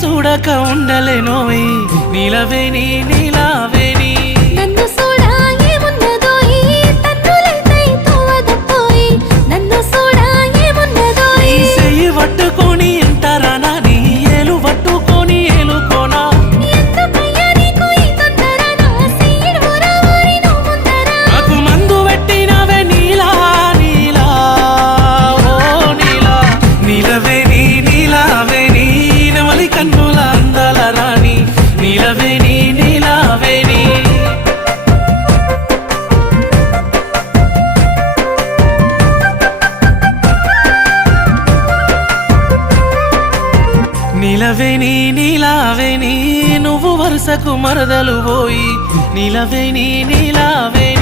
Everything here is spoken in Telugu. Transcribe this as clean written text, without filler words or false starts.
చూడక ఉండలేనోయ్ నీలవేణి నీలావేణి నన్ను చూడా ఏమున్నదోయ్ తన్నులైతే తోవదపోయ్ నన్ను చూడా ఏమున్నదోయ్ నీ చెయ్యి పట్టుకొని ఎంతరానా నీ ఏలు పట్టుకొని ఏలుకోనా ఎందుకయ్యా నీకు ఈ తొందర నా సీడు ఊరవారి నువ్వు ముందర నాకు మందు పెట్టినవే నీలా నీలా ఓ నీలా నీలవేణి నీలావేణి నెమలి కన్నుల అందాల రాణి నీలవేణి నీలావేణి నీలవేణి నీలావేణి నువ్వు వరుసకు మరదలు పోయి నీలవేణి నీలావేణి